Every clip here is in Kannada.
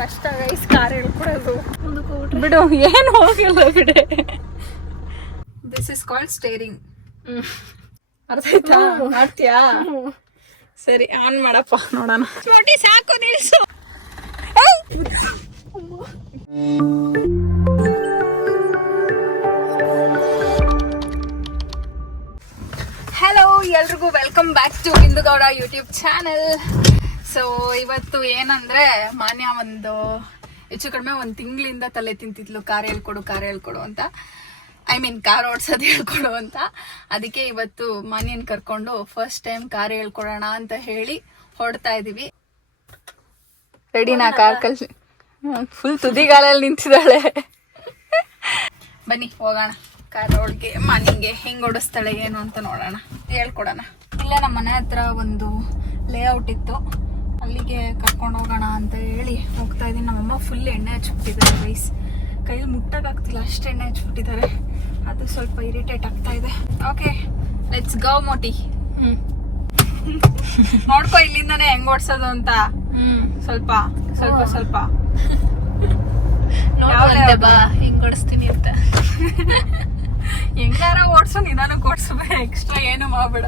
ಕಷ್ಟ ಗೈಸ್ ಕಾರ್ ಹೇಳ್ಕೊಡೋದು ಬಿಡು ಏನು ಹೋಗಿಲ್ಲ ಬಿಡೆ. ದಿಸ್ ಇಸ್ ಕಾಲ್ಡ್ ಸ್ಟೇರಿಂಗ್ ಅರ್ಥ ಆಯ್ತಾ? ಮಾಡ್ತೀಯಾ? ಸರಿ ಆನ್ ಮಾಡಪ್ಪ. ನೋಡೋಣ. ನೋಡಿ ಸಾಕು ನಿಲ್ಸು. ಹಲೋ ಎಲ್ರಿಗೂ welcome back to Bindu Gowda YouTube channel so ಇವತ್ತು ಏನಂದ್ರೆ ಮಾನ್ಯ ಒಂದು ಹೆಚ್ಚು ಕಡಿಮೆ ಒಂದು ತಿಂಗಳಿಂದ ತಲೆ ತಿಂತಿದ್ಲು. ಕಾರ್ ಹೇಳ್ಕೊಡು ಕಾರ್ ಹೇಳ್ಕೊಡು ಅಂತ. ಐ ಮೀನ್ ಕಾರ್ ಓಡ್ಸೋದು ಹೇಳ್ಕೊಡು ಅಂತ. ಅದಕ್ಕೆ ಇವತ್ತು ಮಾನ್ಯನ್ ಕರ್ಕೊಂಡು ಫಸ್ಟ್ ಟೈಮ್ ಕಾರ್ ಹೇಳ್ಕೊಡೋಣ ಅಂತ ಹೇಳಿ ಹೊಡ್ತಾ ಇದೀವಿ. ರೆಡಿನಾ ಕಾರ್ ಕಲ್ಸಿ ಫುಲ್ ತುದಿಗಾಲಲ್ಲಿ ನಿಂತಿದ್ದಾಳೆ. ಬನ್ನಿ ಹೋಗೋಣ. ಕಾರ್ ಒಳಗೆ ಮಾನ್ಯಂಗೆ ಹೆಂಗ್ ಓಡಿಸ್ತಾಳೆ ಏನು ಅಂತ ನೋಡೋಣ. ಹೇಳ್ಕೊಡೋಣ. ಇಲ್ಲೇ ನಮ್ಮ ಮನೆ ಹತ್ರ ಒಂದು ಲೇಔಟ್ ಇತ್ತು. ಅಲ್ಲಿಗೆ ಕರ್ಕೊಂಡು ಹೋಗೋಣ ಅಂತ ಹೇಳಿ ಹೋಗ್ತಾ ಇದೀನಿ ನಮ್ಮಮ್ಮ ಫುಲ್ ಎಣ್ಣೆ ಹಚ್ಬಿಟ್ಟಿದ್ದಾರೆ ರೈಸ್ ಕೈಲಿ ಮುಟ್ಟಕ್ಕಾಗ್ತಿಲ್ಲ ಅಷ್ಟು ಎಣ್ಣೆ ಹಚ್ಬಿಟ್ಟಿದ್ದಾರೆ. ಅದು ಸ್ವಲ್ಪ ಇರಿಟೇಟ್ ಆಗ್ತಾ ಇದೆ. ಓಕೆ ಲೆಟ್ಸ್ ಗೋ ಮೋಟಿ. ನೋಡ್ಕೊ ಇಲ್ಲಿಂದಾನೆ ಹೆಂಗ್ ಓಡ್ಸೋದು ಅಂತ. ಸ್ವಲ್ಪ ಸ್ವಲ್ಪ ಸ್ವಲ್ಪ. ನೋಡ್ದೆ ಬಾ ಹಿಂಗ್ ಓಡಿಸ್ತೀನಿ ಅಂತ. ಹೆಂಗಾರ ಓಡ್ಸು ನಿಧಾನಕ್ಕೆ ಓಡಿಸ್ಬೇಕು ಎಕ್ಸ್ಟ್ರಾ ಏನು ಮಾಡ್ಬೇಡ.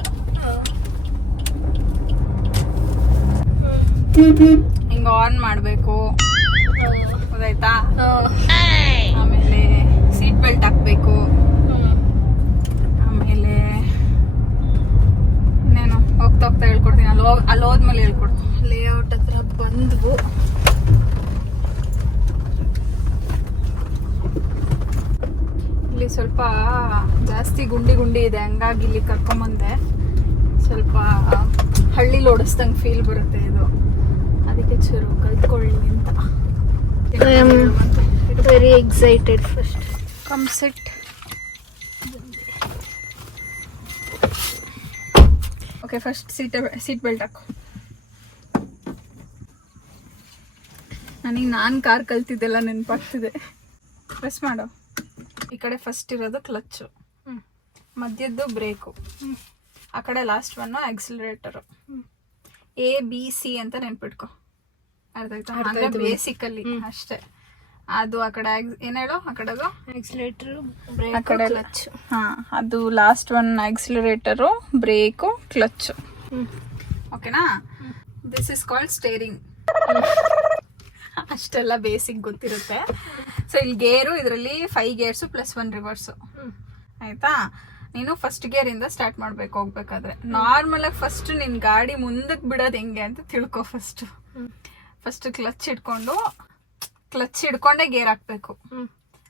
ಹಿಂಗ ಆನ್ ಮಾಡ್ಬೇಕು. ಗೊತ್ತಾಯ್ತಾ? ಆಮೇಲೆ ಸೀಟ್ ಬೆಲ್ಟ್ ಹಾಕ್ಬೇಕು. ಆಮೇಲೆ ಇನ್ನೇನು? ಹೋಗ್ತಾ ಹೋಗ್ತಾ ಹೇಳ್ಕೊಡ್ತೀನಿ. ಅಲ್ಲಿ ಹೋಗ್ ಅಲ್ಲಿ ಹೋದ್ಮೇಲೆ ಹೇಳ್ಕೊಡ್ತೀನಿ. ಲೇಔಟ್ ಹತ್ರ ಬಂದ್ವು. ಇಲ್ಲಿ ಸ್ವಲ್ಪ ಜಾಸ್ತಿ ಗುಂಡಿ ಗುಂಡಿ ಇದೆ. ಹಂಗಾಗಿ ಇಲ್ಲಿ ಕರ್ಕೊಂಬಂದೆ. ಸ್ವಲ್ಪ ಹಳ್ಳಿಲಿ ಓಡಿಸ್ದಂಗೆ ಫೀಲ್ ಬರುತ್ತೆ ಇದು. ಅದಕ್ಕೆ ಚೂರು ಕಲ್ತ್ಕೊಳ್ಳಿ ಅಂತ I am very excited first come set okay first seat seat belt ಹಾಕು. ನನಗೆ ನಾನು ಕಾರ್ ಕಲ್ತಿದ್ದೆಲ್ಲ ನೆನಪಾಗ್ತಿದೆ. ಪ್ರೆಸ್ ಮಾಡು. ಈ ಕಡೆ ಫಸ್ಟ್ ಇರೋದು ಕ್ಲಚ್ಚು ಮಧ್ಯದ್ದು ಬ್ರೇಕು ಆ ಕಡೆ last one accelerator A B C ಅಂತ ನೆನ್ಪಿಟ್ಕೊ. ಅರ್ಥ ಆಯ್ತಾ ಅರ್ಥ ಅಂದ್ರೆ ಆಯ್ತು. ಬೇಸಿಕಲ್ಲಿ ಅಷ್ಟೇ. ಅದು ಆ ಕಡೆ ಆಕ್ಸ್- ಏನ್ ಹೇಳು? ಆ ಕಡೆದು ಆಕ್ಸಿಲೇಟರ್ ಆ ಬ್ರೇಕ್ ಕಡೆ ಕ್ಲಚ್ ಹಾ ಅದು last one accelerator brake clutch ಓಕೆನಾ ದಿಸ್ ಇಸ್ ಕಾಲ್ಡ್ ಸ್ಟೇರಿಂಗ್ ಅಷ್ಟೆಲ್ಲ ಬೇಸಿಕ್ ಗೊತ್ತಿರುತ್ತೆ. ಸೊ ಇಲ್ಲಿ ಗೇರು ಇದರಲ್ಲಿ five gears plus one reverse ಆಯ್ತಾ? ನೀನು ಫಸ್ಟ್ ಗೇರ್ ಇಂದ ಸ್ಟಾರ್ಟ್ ಮಾಡ್ಬೇಕು ಹೋಗ್ಬೇಕಾದ್ರೆ. ನಾರ್ಮಲ್ ಆಗಿ ಫಸ್ಟ್ ನಿನ್ ಗಾಡಿ ಮುಂದಕ್ಕೆ ಬಿಡೋದು ಹೆಂಗೆ ಅಂತ ತಿಳ್ಕೊ ಫಸ್ಟ್ ಫಸ್ಟ್ ಕ್ಲಚ್ ಹಿಡ್ಕೊಂಡು ಕ್ಲಚ್ ಹಿಡ್ಕೊಂಡೆ ಗೇರ್ ಹಾಕ್ಬೇಕು.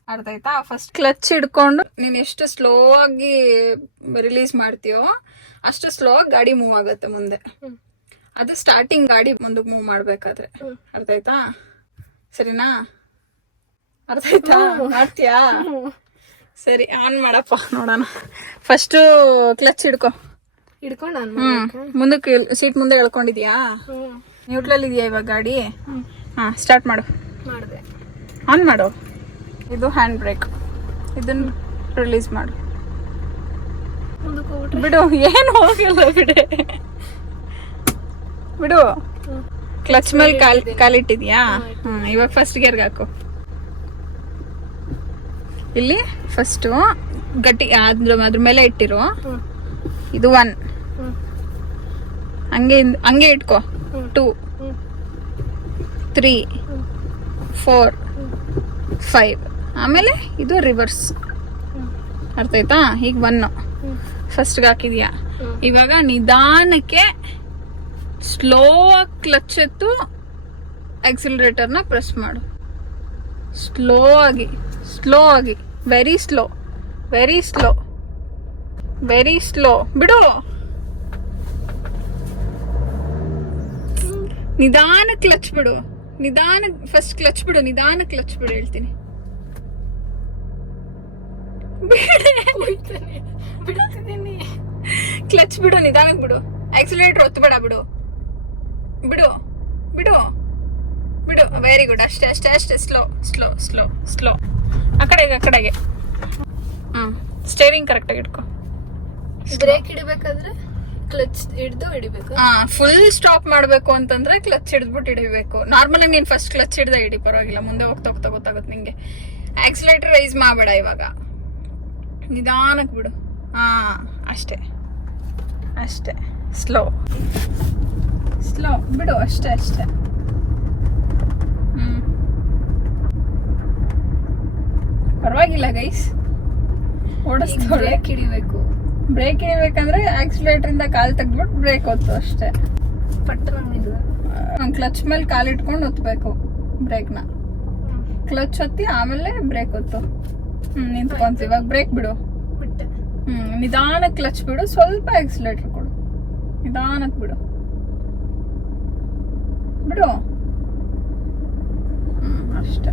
ಅರ್ಥ ಆಯ್ತಾ? ಫಸ್ಟ್ ಕ್ಲಚ್ ಹಿಡ್ಕೊಂಡು. ನೀನ್ ಎಷ್ಟು ಸ್ಲೋ ಆಗಿ ರಿಲೀಸ್ ಮಾಡ್ತೀಯೋ ಅಷ್ಟು ಸ್ಲೋ ಆಗಿ ಗಾಡಿ ಮೂವ್ ಆಗುತ್ತೆ ಮುಂದೆ. ಅದು ಸ್ಟಾರ್ಟಿಂಗ್ ಗಾಡಿ ಮುಂದಕ್ಕೆ ಮೂವ್ ಮಾಡ್ಬೇಕಾದ್ರೆ. ಅರ್ಥ ಆಯ್ತಾ? ಸರಿನಾ? ಅರ್ಥ ಆಯ್ತಾ? ಮಾಡ್ತೀಯಾ? ಸರಿ ಆನ್ ಮಾಡಪ್ಪ ನೋಡೋಣ. ಫಸ್ಟ್ ಕ್ಲಚ್ ಹಿಡ್ಕೊ. ಹಿಡ್ಕೊಂಡು ಮುಂದಕ್ಕೆ ಸೀಟ್ ಮುಂದೆ ಎಳ್ಕೊಂಡಿದ್ಯಾ? ನ್ಯೂಟ್ರಲ್ ಇದೆಯಾ ಇವಾಗ ಗಾಡಿ? ಹಾಂ ಸ್ಟಾರ್ಟ್ ಮಾಡು. ಮಾಡಿದೆ. ಆನ್ ಮಾಡು. ಇದು ಹ್ಯಾಂಡ್ ಬ್ರೇಕ್ ಇದನ್ನು ರಿಲೀಸ್ ಮಾಡು. ಬಿಡು ಏನು ಹೋಗಿಲ್ಲ ಬಿಡೆ. ಬಿಡು. ಕ್ಲಚ್ ಮೇಲೆ ಕಾಲ್ ಕಾಲಿಟ್ಟಿದ್ಯಾ ಹ್ಞೂ ಇವಾಗ ಫಸ್ಟ್ ಗೇರ್ಗೆ ಹಾಕು. ಇಲ್ಲಿ ಫಸ್ಟು ಗಟ್ಟಿ ಅದ್ರ ಅದ್ರ ಮೇಲೆ ಇಟ್ಟಿರು. ಇದು ಒನ್ ಹಂಗೆ ಹಂಗೆ ಇಟ್ಕೋ. Two three four five. ಆಮೇಲೆ ಇದು ರಿವರ್ಸ್. ಅರ್ಥ ಆಯ್ತಾ? ಈಗ ಒನ್ನು ಫಸ್ಟ್ಗೆ ಹಾಕಿದ್ಯಾ? ಇವಾಗ ನಿಧಾನಕ್ಕೆ ಸ್ಲೋ ಆಗಿ ಕ್ಲಚ್ ಎತ್ತು ಆಕ್ಸಿಲರೇಟರ್ನ ಪ್ರೆಸ್ ಮಾಡು. ಸ್ಲೋ ಆಗಿ ಸ್ಲೋ ಆಗಿ very slow very slow very slow ಬಿಡು. ನಿಧಾನ ಕ್ಲಚ್ ಬಿಡು. ನಿಧಾನ ಫಸ್ಟ್ ಕ್ಲಚ್ ಬಿಡು ನಿಧಾನ ಕ್ಲಚ್ ಬಿಡು ಹೇಳ್ತೀನಿ. ಕ್ಲಚ್ ಬಿಡು ನಿಧಾನಕ್ಕೆ ಬಿಡು. ಆಕ್ಸಿಲೇಟರ್ ಒತ್ತಬೇಡ ಬಿಡು. ಬಿಡು ಬಿಡು ಬಿಡು. ವೆರಿ ಗುಡ್ ಅಷ್ಟೇ ಅಷ್ಟೇ ಅಷ್ಟೇ. ಸ್ಲೋ ಸ್ಲೋ ಸ್ಲೋ ಸ್ಲೋ ಆ ಕಡೆಗೆ ಆ ಕಡೆಗೆ. ಹ್ಮ್. ಸ್ಟೇರಿಂಗ್ ಕರೆಕ್ಟಾಗಿ ಇಟ್ಕೋ. ಬ್ರೇಕ್ ಹಿಡಿಬೇಕಾದ್ರೆ? ಕ್ಲಚ್ ಹಿಡ್ದು ಹಿಡಿಬೇಕು? ಫುಲ್ ಸ್ಟಾಪ್ ಮಾಡ್ಬೇಕು ಅಂತಂದ್ರೆ ಕ್ಲಚ್ ಹಿಡಿದ್ಬಿಟ್ಟು ಹಿಡಿಬೇಕು. ನಾರ್ಮಲ್ ಆಗಿ ನೀನ್ ಫಸ್ಟ್ ಕ್ಲಚ್ ಹಿಡ್ದ ಹಿಡಿ ಪರವಾಗಿಲ್ಲ. ಮುಂದೆ ಹೋಗ್ತಾ ಹೋಗ್ತಾ ಗೊತ್ತಾಗುತ್ತೆ ನಿಂಗೆ. ಆಕ್ಸಿಲೇಟರ್ ರೈಸ್ ಮಾಡಬೇಡ ಇವಾಗ. ನಿಧಾನಕ್ಕೆ ಬಿಡು. ಹಾ ಅಷ್ಟೇ. ಅಷ್ಟೇ. ಸ್ಲೋ ಸ್ಲೋ ಬಿಡು ಅಷ್ಟೇ ಅಷ್ಟೇ. ಹ್ಮ್. ಪರವಾಗಿಲ್ಲ ಗೈಸ್ ಓಡಿಸ್ತಾಳೆ ಕಿಡಿಬೇಕು ಬ್ರೇಕ್ ಇರ್ಬೇಕಂದ್ರೆ ಆಕ್ಸಿಲೇಟರ್ ಇಂದ ಕಾಲ್ ತೆಗ್ದ್ಬಿಟ್ಟು ಬ್ರೇಕ್ ಒತ್ತು ಅಷ್ಟೇ. ಪಟ್ಟ ಕ್ಲಚ್ ಮೇಲೆ ಕಾಲ್ ಇಟ್ಕೊಂಡು ಒತ್ತಬೇಕು ಬ್ರೇಕ್ನ ಕ್ಲಚ್ ಒತ್ತಿ ಆಮೇಲೆ ಬ್ರೇಕ್ ಒತ್ತು. ಹ್ಮ್ ನಿಂತ್ಕೊಂತ. ಇವಾಗ ಬ್ರೇಕ್ ಬಿಡು. ಬಿಟ್ಟೆ. ಹ್ಮ್ ನಿಧಾನಕ್ಕೆ ಕ್ಲಚ್ ಬಿಡು. ಸ್ವಲ್ಪ ಆಕ್ಸಿಲೇಟರ್ ಕೊಡು. ನಿಧಾನಕ್ಕೆ ಬಿಡು. ಬಿಡು. ಹ್ಮ್ ಅಷ್ಟೇ.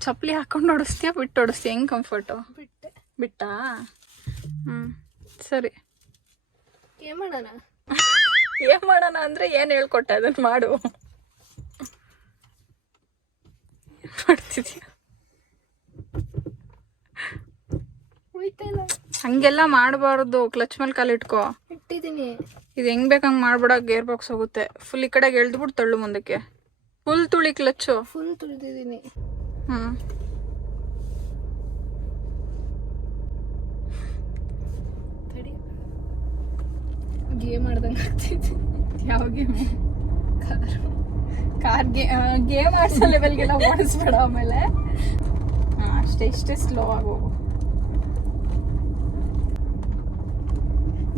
ಚಪ್ಪಲಿ ಹಾಕೊಂಡು ಓಡಿಸ್ತೀಯ? ಬಿಟ್ಟು ಓಡಿಸ್ತೀಯ? ಹೆಂಗ್ ಕಂಫರ್ಟು ಬಿಟ್ಟೆ. ಬಿಟ್ಟಾ? ಹ್ಮ್. ಸರಿ. ಏನು ಮಾಡೋಣ? ಏನು ಮಾಡೋಣ ಅಂದ್ರೆ ಏನ್ ಹೇಳ್ಕೊಟ್ಟೆ? ಅದನ್ನ ಮಾಡು. ಏನ್ ಮಾಡ್ತಿದ್ಯಾ? ಹಂಗೆಲ್ಲ ಮಾಡಬಾರ್ದು. ಕ್ಲಚ್ ಮೇಲೆ ಕಾಲು ಇಟ್ಕೋ. ಇಟ್ಟಿದ್ದೀನಿ. ಇದು ಹೆಂಗ್ ಬೇಕಂಗ್ ಮಾಡ್ಬಿಡ ಗೇರ್ ಬಾಕ್ಸ್ ಹೋಗುತ್ತೆ. ಫುಲ್ ಈ ಕಡೆಗೆ ಎಳ್ದ್ಬಿಟ್ಟು ತಳ್ಳು ಮುಂದಕ್ಕೆ. ಫುಲ್ ತುಳಿ ಕ್ಲಚ್ಚು. ಫುಲ್ ತುಳಿದಿದ್ದೀನಿ. ಹ್ಮ್. ಗೇಮ್ ಆಡ್ದಂಗೆ ಆಗ್ತಿತ್ತು. ಯಾವ ಗೇಮ್ ಕಾರು. ಗೇಮ್ ಆಡ್ಸೋ ಲೆವೆಲ್ಗೆಲ್ಲ ಓಡಿಸ್ಬೇಡ ಆಮೇಲೆ. ಅಷ್ಟೇ, ಇಷ್ಟೇ ಸ್ಲೋ ಆಗಿ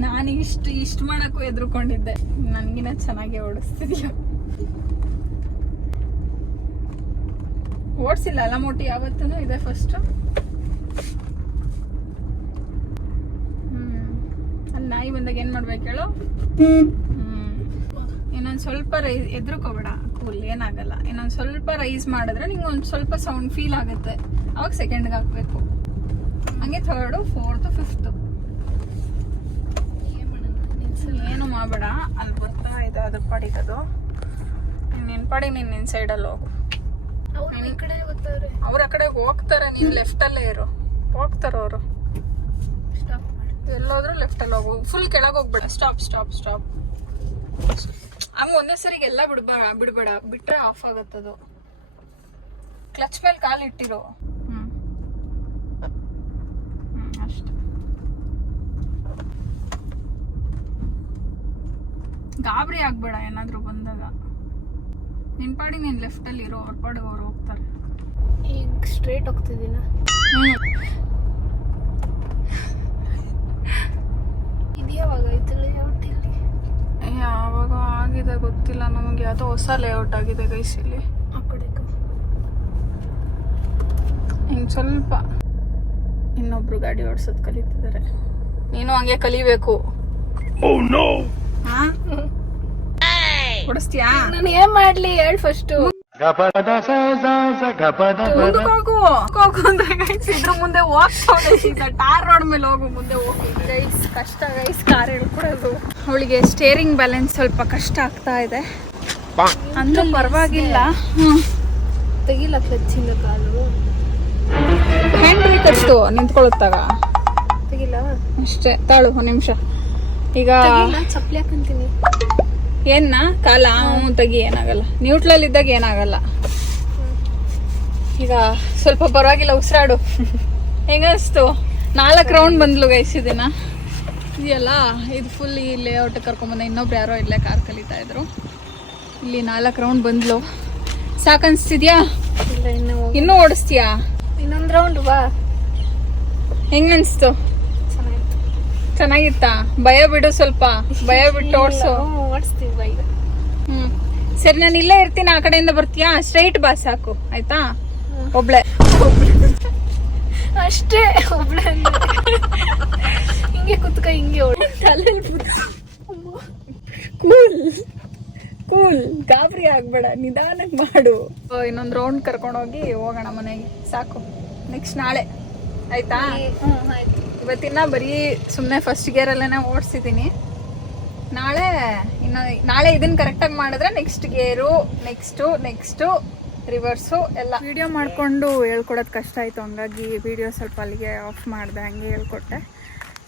ನಾನು ಇಷ್ಟು ಇಷ್ಟು ಮಾಡೋಕ್ಕೂ ಎದ್ರುಕೊಂಡಿದ್ದೆ ನನಗಿನ ಚೆನ್ನಾಗಿ ಓಡಿಸ್ತಿದ್ಯ? ಓಡಿಸಿಲ್ಲ ಅಲ್ಲ ಮೋಟಿ ಯಾವತ್ತೂ ಇದೆ ಫಸ್ಟ್ ಹ್ಮ್ ಅಲ್ಲಿ ನಾಯಿ ಬಂದಾಗ ಏನ್ ಮಾಡ್ಬೇಕು ಹೇಳು? ಇನ್ನೊಂದ್ ಸ್ವಲ್ಪ ರೈಸ್ ಎದ್ರುಕೋಬೇಡ ಕೂಲ್ ಏನಾಗಲ್ಲ. ಇನ್ನೊಂದ್ ಸ್ವಲ್ಪ ರೈಸ್ ಮಾಡಿದ್ರೆ ನಿಂಗೆ ಒಂದ್ ಸ್ವಲ್ಪ ಸೌಂಡ್ ಫೀಲ್ ಆಗುತ್ತೆ. ಅವಾಗ ಸೆಕೆಂಡ್ಗೆ ಹಾಕ್ಬೇಕು. ಹಂಗೆ ಥರ್ಡು ಫೋರ್ತು ಫಿಫ್ತು ಏನ್ ಮಾಡಬೇಡ. ಅಲ್ಲಿ ಬರ್ತಾ ಇದೆ ಅದ್ರ ಪಾಡಿಗದು ನಿನ್ನ ಪಾಡಿಗೆ ನೀನು ನಿನ್ನ ಸೈಡಲ್ಲಿ ಹೋಗು. ಅವ್ರು ಆ ಕಡೆ ಹೋಗ್ತಾರೆ ನೀನು ಲೆಫ್ಟಲ್ಲೇ ಇರು. ಹೋಗ್ತಾರ ಅವರು. ಎಲ್ಲೋದ್ರೂ ಲೆಫ್ಟಲ್ಲಿ ಹೋಗು. ಫುಲ್ ಕೆಳಗೆ ಹೋಗ್ಬೇಡ. ಸ್ಟಾಪ್ ಸ್ಟಾಪ್ ಸ್ಟಾಪ್ ಹಂಗ ಒಂದೇ ಸರಿಗೆ ಎಲ್ಲ ಬಿಡ್ಬೇಡ. ಬಿಡಬೇಡ ಬಿಟ್ರೆ ಆಫ್ ಆಗತ್ತದು ಕ್ಲಚ್ ಮೇಲೆ ಕಾಲು ಇಟ್ಟಿರು. ಹ್ಮ್. ಹ್ಮ್ ಅಷ್ಟೇ. ಗಾಬರಿ ಆಗ್ಬೇಡ ಏನಾದ್ರೂ ಬಂದಾಗ. ನಿನ್ ಪಾಡಿ ನೀನು ಲೆಫ್ಟ್ ಅಲ್ಲಿ ಇರೋ ಅವ್ರ ಪಾಡಿಗೆ ಅವ್ರು ಹೋಗ್ತಾರೆ. ಈಗ ಸ್ಟ್ರೇಟ್ ಹೋಗ್ತಿದ್ದೀನ? ಯಾವಾಗ ಆಯ್ತು ಲೇಔಟ್ ಇಲ್ಲಿ? ಯಾವಾಗ ಆಗಿದೆ ಗೊತ್ತಿಲ್ಲ. ನಮಗೆ ಅದು ಹೊಸ ಲೇಔಟ್ ಆಗಿದೆ ಗೈಸ್ ಇಲ್ಲಿ. ಆ ಕಡೆ ಹಿಂಗ್ ಸ್ವಲ್ಪ ಇನ್ನೊಬ್ರು ಗಾಡಿ ಓಡಿಸೋದ್ ಕಲಿತಿದ್ದಾರೆ. ನೀನು ಹಂಗೆ ಕಲಿಬೇಕು. ಹಾ? ಓಡಿಸ್ತೀಯಾ ನಾನು ಏನ್ ಮಾಡ್ಲಿ? ಹೇಳ್ ಫಸ್ಟ್ ಮುಂದಕ್ಕೆ ಹೋಗು ಹೋಗು ಅಂತ ಗೈಸ್ ಇದ್ರ ಮುಂದೆ ಹೋಗ್ತಾವೆ ಸೀದಾ ಟಾರ್ ರೋಡ್ ಮೇಲೆ ಹೋಗು ಮುಂದೆ ಹೋಗು. ಗೈಸ್ ಕಷ್ಟ ಗೈಸ್ ಕಾರ್ ಹಿಡ್ಕೊಡೋದು ಅವಳಿಗೆ ಸ್ಟೇರಿಂಗ್ ಬ್ಯಾಲೆನ್ಸ್ ಸ್ವಲ್ಪ ಕಷ್ಟ ಆಗ್ತಾ ಇದೆ. ಅಂದ್ರೆ ಪರವಾಗಿಲ್ಲ. ತೆಗಿಲ ತೆಗಿಲ್ಲ ಕ್ಲಚ್ಚಿಂದ ಕಾಲು ಹ್ಯಾಂಡಲ್ ಕಟ್ಟು ನಿಂತ್ಕೊಳ್ಳುತ್ತಾಗ. ತೆಗಿಲ್ಲ ಅಷ್ಟೇ. ತಾಳು ಒಂದ್ ನಿಮಿಷ. ಈಗ ಚಪ್ಪಲಿ ಹಾಕಂತೀನಿ. ಏನ್ನ? ಕಾಲ ತೆಗಿ ಏನಾಗಲ್ಲ. ನ್ಯೂಟ್ರಲ್ ಇದ್ದಾಗ ಏನಾಗಲ್ಲ. ಈಗ ಸ್ವಲ್ಪ ಪರವಾಗಿಲ್ಲ ಉಸಿರಾಡು. ಹೆಂಗಸ್ತು ನಾಲ್ಕು ರೌಂಡ್ ಬಂದ್ಲು ಗೈಸ್ ಇದನ್ನ ಇದೆಯಲ್ಲ ಇದು ಫುಲ್ ಈ ಲೇಔಟ್ ಕರ್ಕೊಂಬಂದ ಇನ್ನೊಬ್ರು ಯಾರೋ ಇಲ್ಲೇ ಕಾರ್ ಕಲಿತಾ ಇದ್ರು. ಇಲ್ಲಿ ನಾಲ್ಕು ರೌಂಡ್ ಬಂದ್ಲು. ಸಾಕನ್ಸ್ತಿದ್ಯಾ? ಇನ್ನು ಇನ್ನೂ ಓಡಿಸ್ತೀಯಾ? ಇನ್ನೊಂದು ರೌಂಡ್ ಬಾ. ಹೆಂಗನ್ಸ್ತು ಚೆನ್ನಾಗಿತ್ತಾ? ಭಯ ಬಿಡು ಸ್ವಲ್ಪ. ಭಯ ಬಿಟ್ಟು ಓಡಿಸು. ಓಡಿಸ್ತೀವಿ ಹ್ಮ್. ಸರಿ ನಾನು ಇಲ್ಲೇ ಇರ್ತೀನಿ ಆ ಕಡೆಯಿಂದ ಬರ್ತೀಯಾ? ಸ್ಟ್ರೈಟ್ ಬಾ ಸಾಕು. ಆಯ್ತಾ? ಒಬ್ಳೆ. ಅಷ್ಟೇ ಒಬ್ಳೆ ಹಿಂಗೆ ಕುತ್ಕ ಹಿಂಗೆ ಕೂಲ್. ಕೂಲ್. ಗಾಬರಿ ಆಗ್ಬೇಡ ನಿಧಾನಕ್ಕೆ ಮಾಡು. ಇನ್ನೊಂದು ರೌಂಡ್ ಕರ್ಕೊಂಡೋಗಿ ಹೋಗೋಣ ಮನೆಗೆ. ಸಾಕು. ನೆಕ್ಸ್ಟ್ ನಾಳೆ. ಆಯ್ತಾ? ಹ್ಞೂ ಆಯ್ತು. ಇವತ್ತಿನ ಬರೀ ಸುಮ್ಮನೆ ಫಸ್ಟ್ ಗೇರಲ್ಲೇ ಓಡಿಸಿದ್ದೀನಿ. ನಾಳೆ ಇನ್ನು ನಾಳೆ ಇದನ್ನ ಕರೆಕ್ಟಾಗಿ ಮಾಡಿದ್ರೆ next gear next next reverse ಎಲ್ಲ. ವಿಡಿಯೋ ಮಾಡಿಕೊಂಡು ಹೇಳ್ಕೊಡೋದು ಕಷ್ಟ ಆಯಿತು, ಹಂಗಾಗಿ ವಿಡಿಯೋ ಸ್ವಲ್ಪ ಅಲ್ಲಿಗೆ ಆಫ್ ಮಾಡಿದೆ, ಹಂಗೆ ಹೇಳ್ಕೊಟ್ಟೆ.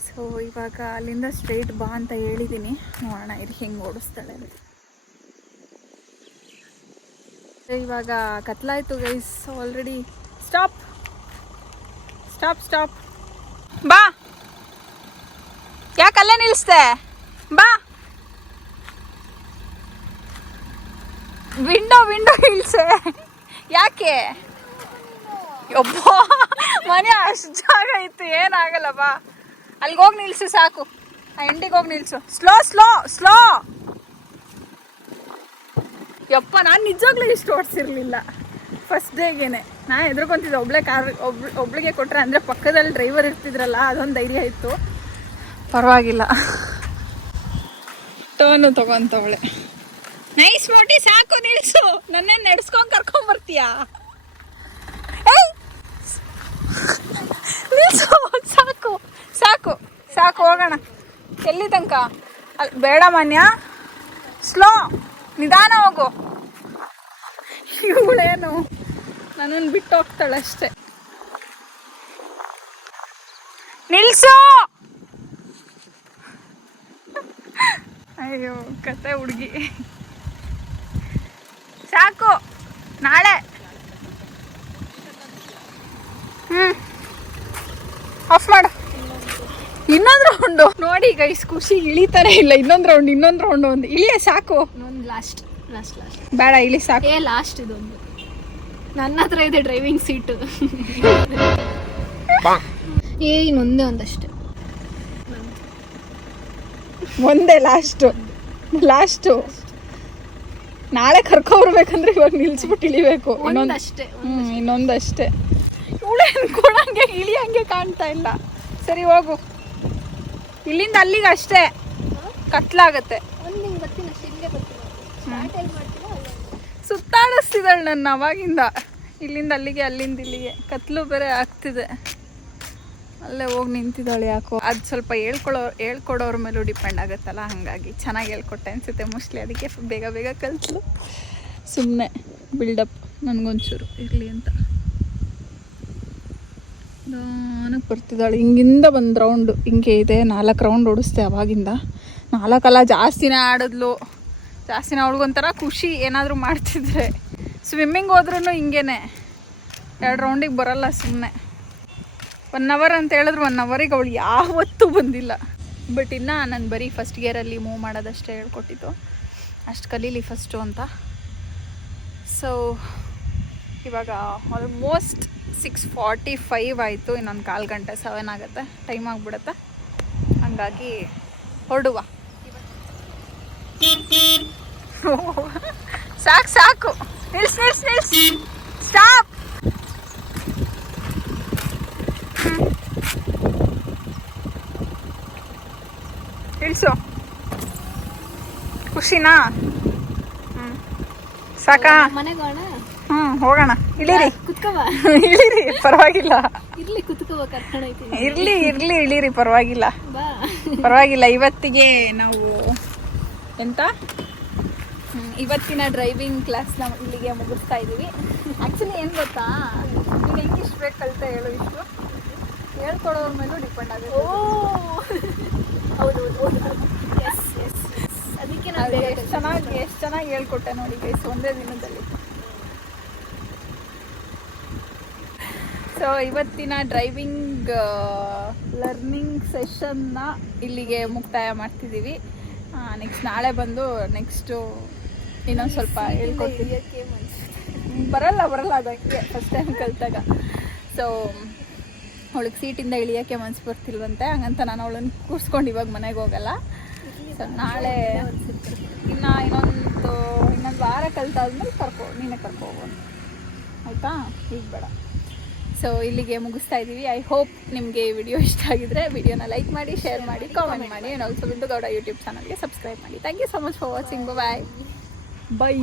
ಸೊ ಇವಾಗ ಅಲ್ಲಿಂದ ಸ್ಟ್ರೈಟ್ ಬಾ ಅಂತ ಹೇಳಿದ್ದೀನಿ ನೋಡೋಣ, ಇರಿ, ಹೆಂಗೆ ಓಡಿಸ್ತಾಳೆ ಇವಾಗ ಕತ್ಲಾಯ್ತು guys already stop stop stop ಬಾ. ಯಾಕಲ್ಲೇ ನಿಲ್ಲಿಸ್ದೆ ಬಾ. ವಿಂಡೋ ವಿಂಡೋ ಇಳಿಸೆ ಯಾಕೆ? ಒಬ್ಬ ಮನೆ ಅಷ್ಟು ಜಾಗ ಇತ್ತು, ಏನಾಗಲ್ಲ, ಬಾ. ಅಲ್ಲಿಗೆ ಹೋಗಿ ನಿಲ್ಸು, ಸಾಕು. ಆ ಎಂಡಿಗೆ ಹೋಗಿ ನಿಲ್ಸು. ಸ್ಲೋ ಸ್ಲೋ ಸ್ಲೋ ಯಪ್ಪ, ನಾನು ನಿಜವಾಗ್ಲೂ ಇಷ್ಟು ಓಡಿಸಿರ್ಲಿಲ್ಲ. ಫಸ್ಟ್ ಡೇಗೇನೆ ನಾನು ಎದುರ್ಕೊಂತಿದ್ದೆ ಒಬ್ಳೆ ಕಾರ್ ಒಬ್ ಒಬ್ಳಿಗೆ ಕೊಟ್ರೆ ಅಂದರೆ ಪಕ್ಕದಲ್ಲಿ ಡ್ರೈವರ್ ಇರ್ತಿದ್ರಲ್ಲ ಅದೊಂದು ಧೈರ್ಯ ಇತ್ತು. ಪರವಾಗಿಲ್ಲ. ಟೋನು ತಗೊಂತವಳೆ. ನೈಸ್ ಮೋಟಿ ಸಾಕು ನಿಲ್ಸು. ನನ್ನೇ ನಡ್ಸ್ಕೊಂಡ್ ಕರ್ಕೊಂಡ್ ಬರ್ತೀಯಾ! ನಿಲ್ಸು ಸಾಕು ಸಾಕು ಸಾಕು ಹೋಗೋಣ. ಎಲ್ಲಿ ತನಕ? ಅಲ್ಲಿ ಬೇಡ ಮಾನ್ಯ. ಸ್ಲೋ ನಿಧಾನ ಹೋಗು. ಇವಳೇನು ನನ್ನನ್ನು ಬಿಟ್ಟು ಹೋಗ್ತಾಳೆ ಅಷ್ಟೇ. ನಿಲ್ಸು! ಅಯ್ಯೋ, ಕತೆ ಹುಡುಗಿ. ಸಾಕು, ನಾಳೆ. ಹ್ಮ್. ಆಫ್ ಮಾಡು. ಇನ್ನೊಂದು ರೌಂಡು ನೋಡಿ ಗೈಸ್ ಖುಷಿ ಇಳಿತಾನೆ ಇಲ್ಲ. ಇನ್ನೊಂದು ರೌಂಡ್ ಇನ್ನೊಂದು ರೌಂಡ್ ಒಂದು. ಇಳಿಯೇ ಸಾಕು. ಲಾಸ್ಟ್ ಲಾಸ್ಟ್ ಲಾಸ್ಟ್ ಬೇಡ ಇಳಿ ಸಾಕು. ಏ ಲಾಸ್ಟ್ ಇದೊಂದು. ನನ್ನ ಹತ್ರ ಇದೆ ಡ್ರೈವಿಂಗ್ ಸೀಟು ಏ ಇನ್ನೊಂದೇ ಒಂದಷ್ಟೇ. ಒಂದೇ ಲಾಸ್ಟು ಲಾಸ್ಟು ನಾಳೆ ಕರ್ಕೊಬರ್ಬೇಕಂದ್ರೆ ಇವಾಗ ನಿಲ್ಸ್ಬಿಟ್ಟು ಇಳಿಬೇಕು. ಇನ್ನೊಂದಷ್ಟೇ ಹ್ಮ್ ಇನ್ನೊಂದಷ್ಟೇ. ಇವಳೇನು ಅನ್ಕೊಳಂಗೆ ಇಳಿಯಂಗೆ ಕಾಣ್ತಾ ಇಲ್ಲ. ಸರಿ ಹೋಗು. ಇಲ್ಲಿಂದ ಅಲ್ಲಿಗೆ ಅಷ್ಟೇ ಕತ್ಲಾಗತ್ತೆ ಒಂದು ನಿಂಗೆ ಬರ್ತೀನಿ ಅಷ್ಟೇ ಇಲ್ಲೇ ಬರ್ತೀನಿ ಸ್ಟಾರ್ಟ್ ಎಲ್ಲಿ ಮಾಡ್ತೀನೋ ಅಲ್ಲೇ ಸುತ್ತಾಡಿಸ್ತಿದ್ದಾಳೆ ನನ್ನ ಅವಾಗಿಂದ. ಇಲ್ಲಿಂದ ಅಲ್ಲಿಗೆ, ಅಲ್ಲಿಂದ ಇಲ್ಲಿಗೆ. ಕತ್ಲು ಬೇರೆ ಆಗ್ತಿದೆ. ಅಲ್ಲೇ ಹೋಗಿ ನಿಂತಿದ್ದಾಳೆ ಯಾಕೋ. ಅದು ಸ್ವಲ್ಪ ಹೇಳ್ಕೊಳ್ಳೋ ಹೇಳ್ಕೊಡೋರ ಮೇಲೂ ಡಿಪೆಂಡ್ ಆಗುತ್ತಲ್ಲ. ಹಾಗಾಗಿ ಚೆನ್ನಾಗಿ ಹೇಳ್ಕೊಟ್ಟೆ ಅನಿಸುತ್ತೆ ಮೋಸ್ಟ್ಲಿ. ಅದಕ್ಕೆ ಬೇಗ ಬೇಗ ಕಲಿತು ಸುಮ್ಮನೆ ಬಿಲ್ಡಪ್ ನನಗೊಂಚೂರು ಇರಲಿ ಅಂತ. ನಿಧಾನಕ್ಕೆ ಬರ್ತಿದ್ದಾಳೆ. ಹಿಂಗಿಂದ ಒಂದು ರೌಂಡು ಹಿಂಗೆ ಇದೆ. ನಾಲ್ಕು ರೌಂಡ್ ಓಡಿಸ್ತೆ ಅವಾಗಿಂದ. ನಾಲ್ಕಲ್ಲ ಜಾಸ್ತಿನೇ ಆಡಿದ್ಲು. ಜಾಸ್ತಿನೇ ಅವಳಿಗೊಂಥರ ಖುಷಿ ಏನಾದರೂ ಮಾಡ್ತಿದ್ರೆ. ಸ್ವಿಮ್ಮಿಂಗ್ ಹೋದ್ರೂ ಹಿಂಗೇನೆ. ಎರಡು ರೌಂಡಿಗೆ ಬರಲ್ಲ ಸುಮ್ಮನೆ ಒನ್ ಅವರ್ ಅಂತ ಹೇಳಿದ್ರು ಒನ್ ಅವರಿಗೆ ಅವಳು ಯಾವತ್ತೂ ಬಂದಿಲ್ಲ. ಬಟ್ ಇನ್ನು ನಾನು ಬರೀ ಫಸ್ಟ್ ಗಿಯರಲ್ಲಿ ಮೂವ್ ಮಾಡೋದಷ್ಟೇ ಹೇಳ್ಕೊಟ್ಟಿದ್ದು. ಅಷ್ಟು ಕಲೀಲಿ ಫಸ್ಟು ಅಂತ. ಸೊ ಇವಾಗ ಆಲ್ಮೋಸ್ಟ್ ಸಿಕ್ಸ್ ಫಾರ್ಟಿ ಫೈವ್ ಆಯಿತು. ಇನ್ನೊಂದು ಕಾಲು ಗಂಟೆ ಸೆವೆನ್ ಆಗುತ್ತೆ. ಟೈಮ್ ಆಗಿಬಿಡುತ್ತೆ. ಹಂಗಾಗಿ ಹೊರಡುವ. ಸಾಕು ಸಾಕು. ನಿಲ್ಸ್ ನಿಲ್ಸ್ ನಿಲ್ಸ್. ಸ್ಟಾಪ್ ನಿಲ್ಸು. ಖುಷಿನಾ? ಹ್ಞೂ ಸಾಕಾ? ಮನೆಗೆ ಹೋಗೋಣ? ಹ್ಞೂ ಹೋಗೋಣ. ಇಳಿರಿ. ಇಳೀರಿ ಪರವಾಗಿಲ್ಲ. ಇರ್ಲಿ ಇರ್ಲಿ ಇರ್ಲಿ ಇಳಿರಿ ಪರವಾಗಿಲ್ಲ. ಬಾ. ಪರವಾಗಿಲ್ಲ. ಇವತ್ತಿಗೆ ನಾವು ಎಂತ? ಇವತ್ತಿನ ಡ್ರೈವಿಂಗ್ ಕ್ಲಾಸ್ ನಾವು ಇಲ್ಲಿಗೆ ಮುಗಿಸ್ತಾ ಇದ್ದೀವಿ ಆ್ಯಕ್ಚುಲಿ ಏನು ಗೊತ್ತಾ? ನೀವು ಹೆಂಗೆ ಇಷ್ಟು ಬೇಕು ಕಲಿತ ಹೇಳು ಇಷ್ಟು? ಹೇಳ್ಕೊಡೋರ ಮೇಲೂ ಡಿಪೆಂಡ್ ಓ! ಆಗುತ್ತೆ ಹೌದು ಹೌದು. ಎಸ್ ಎಸ್ ಅದಕ್ಕೆ ನಾನು ಎಷ್ಟು ಚೆನ್ನಾಗಿ ಎಷ್ಟು ಚೆನ್ನಾಗಿ ಹೇಳ್ಕೊಟ್ಟೆ ನೋಡಿ ಗೈಸ್ ಒಂದೇ ದಿನದಲ್ಲಿ. ಸೊ ಇವತ್ತಿನ ಡ್ರೈವಿಂಗ್ ಲರ್ನಿಂಗ್ ಸೆಷನ್ನ ಇಲ್ಲಿಗೆ ಮುಕ್ತಾಯ ಮಾಡ್ತಿದ್ದೀವಿ ನೆಕ್ಸ್ಟ್ ನಾಳೆ ಬಂದು ನೆಕ್ಸ್ಟು ಇನ್ನೊಂದು ಸ್ವಲ್ಪ ಹೇಳ್ಕೊಡ್ತೀನಿ. ಬರಲ್ಲ ಬರಲ್ಲ ಅದಕ್ಕೆ ಫಸ್ಟ್ ಟೈಮ್ ಕಲಿತಾಗ. ಸೊ ಅವಳಿಗೆ ಸೀಟಿಂದ ಇಳಿಯೋಕ್ಕೆ ಮನ್ಸು ಬರ್ತಿಲ್ವಂತೆ ಹಂಗಂತ ನಾನು ಅವಳನ್ನು ಕೂರಿಸ್ಕೊಂಡು ಇವಾಗ ಮನೆಗೆ ಹೋಗಲ್ಲ. ಸೊ ನಾಳೆ ಇನ್ನು ಇನ್ನೊಂದು ಇನ್ನೊಂದು ವಾರ ಕಲಿತಾದ್ಮೇಲೆ ಕರ್ಕೊ ನೀನೇ ಕರ್ಕೊ ಹೋಗೋಣ ಆಯಿತಾ? ಈಗ ಬೇಡ. ಸೊ ಇಲ್ಲಿಗೆ ಮುಗಿಸ್ತಾ ಇದ್ದೀವಿ ಐ ಹೋಪ್ ನಿಮಗೆ ಈ ವಿಡಿಯೋ ಇಷ್ಟ ಆಗಿದ್ರೆ ವಿಡಿಯೋನ ಲೈಕ್ ಮಾಡಿ ಶೇರ್ ಮಾಡಿ ಕಾಮೆಂಟ್ ಮಾಡಿ and also Bindu Gowda YouTube ಚಾನಲ್ಗೆ ಸಬ್ಸ್ಕ್ರೈಬ್ ಮಾಡಿ. Thank you so much for watching bye bye